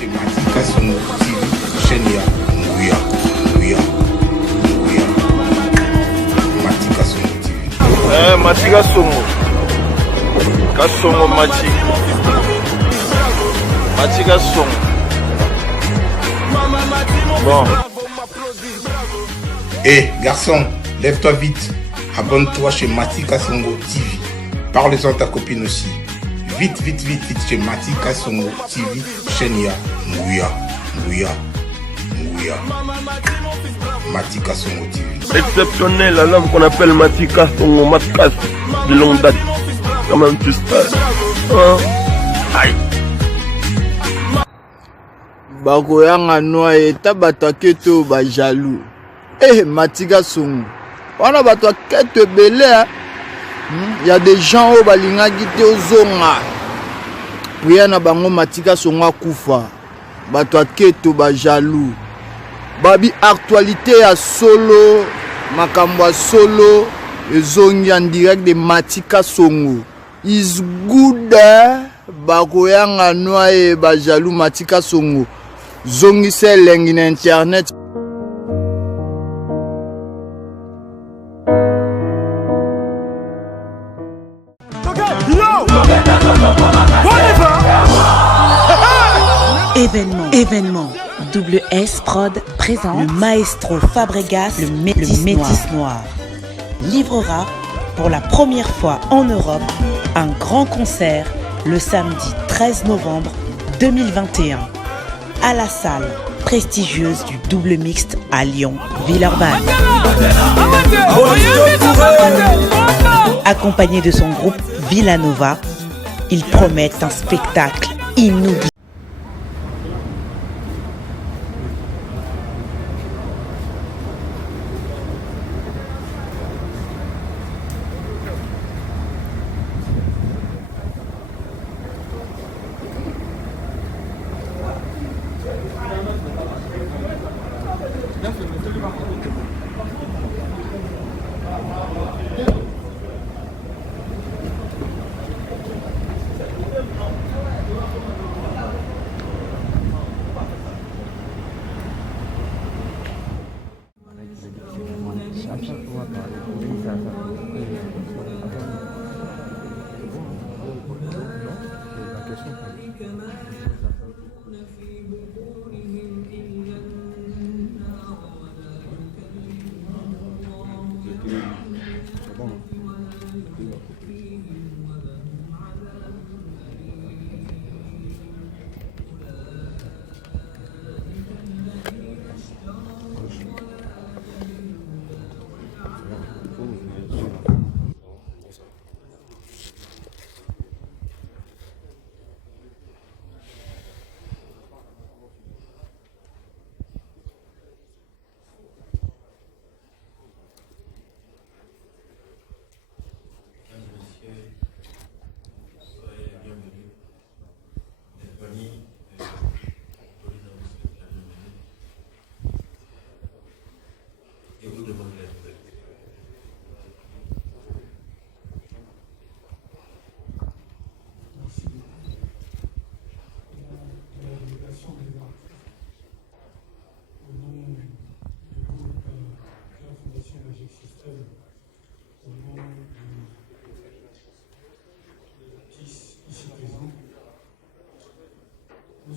chez Matika Songo TV, chaîne ya Nguya. Matika Songo TV. Matika Songo. Kasongo Matika Songo. Bon. Garçon, lève-toi vite. Abonne-toi chez Matika Songo TV. Parle-en à ta copine aussi. Vite chez Matika Songo TV, chaîne ya Nguya. Matika Songo TV. Exceptionnel, la langue qu'on appelle Matika Songo, Matkas, de longue date. Quand même, tu sais. Aïe. Bakoyanga noa eta bato aketo ba jaloux. Matika Songo. Wana bato aketo belé. Il y a des gens au balingaki te ozonga. Priya na bango Matika Songo akufa. Bato aketo ba jaloux. Babi actualité à solo, makambo ya solo, ezongi en direct de Matika Songo. Is good bakoyanga noa ba jaloux Matika Songo. Zongi se lengi na internet. Événement. Double S Prod présente le maestro Fabregas, le Métis Noir. Livrera pour la première fois en Europe un grand concert le samedi 13 novembre 2021 à la salle prestigieuse du Double Mixte à Lyon, Villeurbanne. Accompagné de son groupe Villanova, ils promettent un spectacle inoubliable.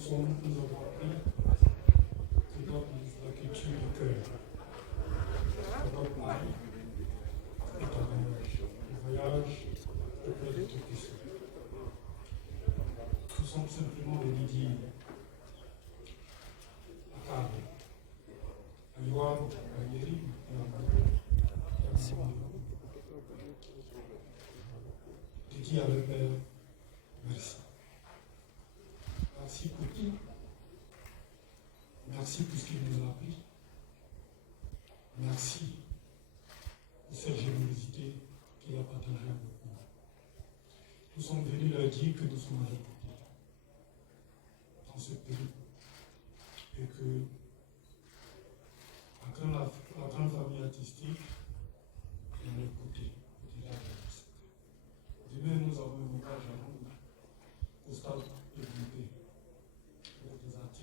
Nous avons appris que dans la culture du cœur, notre mari est un voyage de plein de questions. Nous sommes simplement des Didier à Cabo, à Yohan, à Yeri, à Didier à le Père, merci. Merci pour tout. Merci pour ce qu'il nous a appris. Merci pour cette générosité qu'il a partagée avec nous. Nous sommes venus leur dire que nous sommes à leur côté dans ce pays et que la grande famille artistique est à leur côté, au-delà de reste. Demain, nous avons un hommage à nous, au stade développé. Des artistes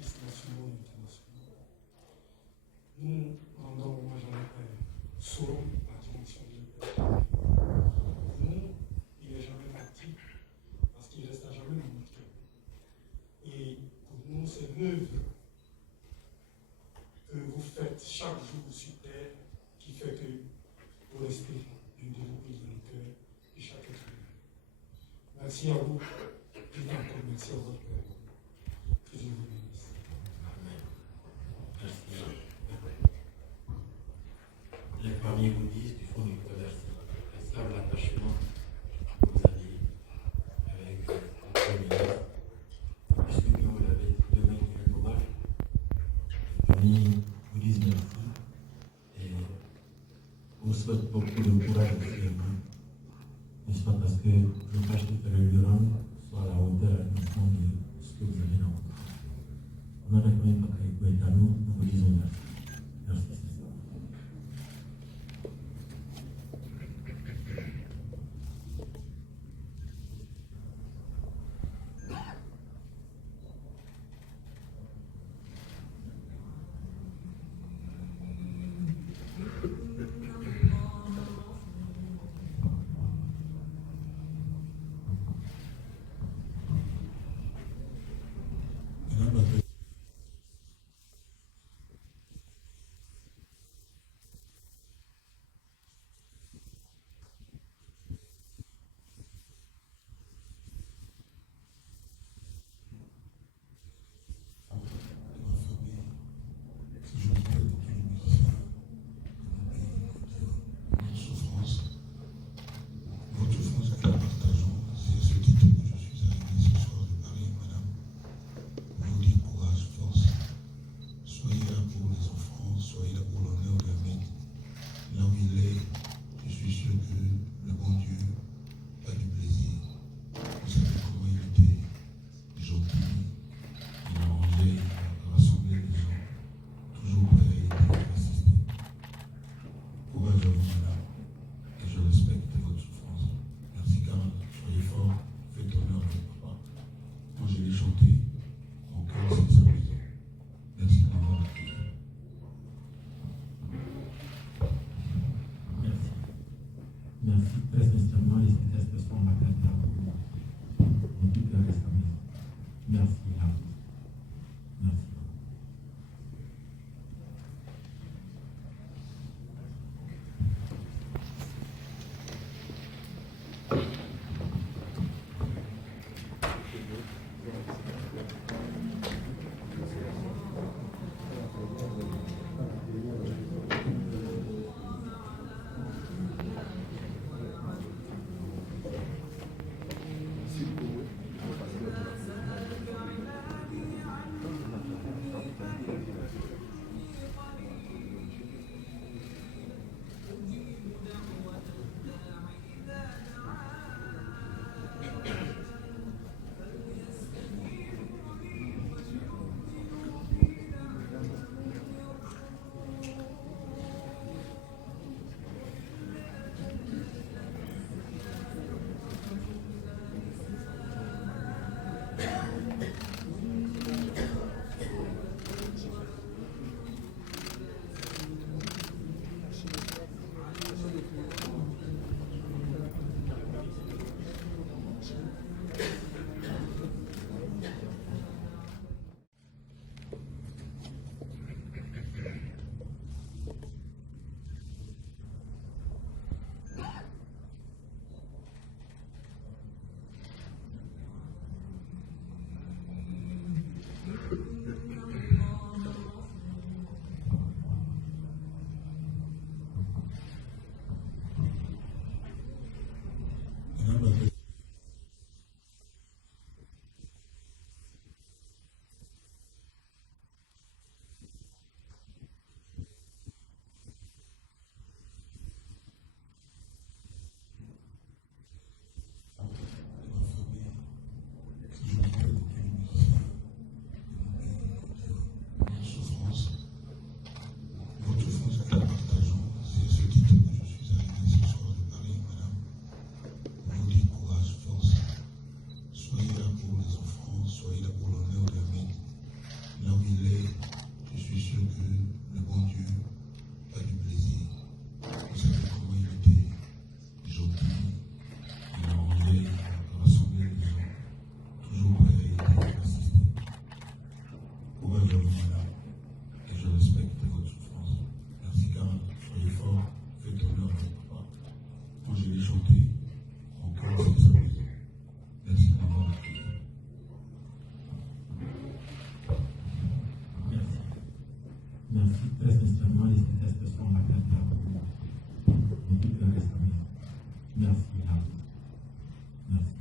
cette œuvre que vous faites chaque jour sur terre, qui fait que vous restez une dévotion dans le cœur de chaque être humain. Merci à vous, et encore merci à votre Père. Que Dieu vous bénisse. Amen. Merci. Les familles vous disent du fond du cœur, merci à l'attachement que vous avez avec la famille. Puisque comme vous l'avez dit, demain il y a un hommage. Les familles vous disent merci et vous souhaitent beaucoup de courage actuellement. N'est-ce pas, parce que le tâche de faire le rendre soit à la hauteur à l'instant de ce que vous avez dans votre cœur. On a réclamé par Kaïko à nous vous disons merci. Merci, c'est ça. remercie très sincèrement les institutions à la place de la commune. Et tout le reste à venir. Merci à vous. Merci.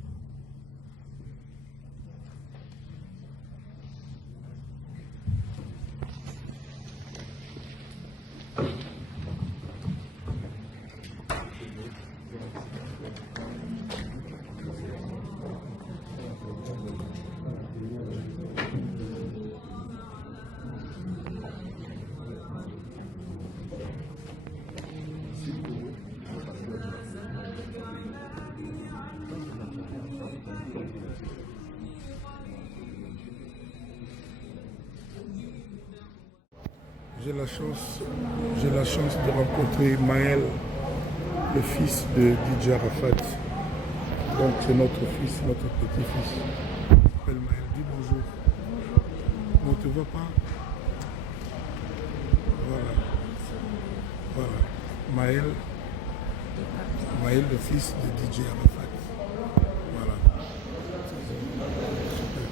J'ai la chance de rencontrer Maël, le fils de DJ Arafat. Donc c'est notre fils, notre petit-fils. Il s'appelle Maël, dis bonjour. On ne te voit pas? Voilà. Voilà. Maël, le fils de DJ Arafat. Voilà. Super.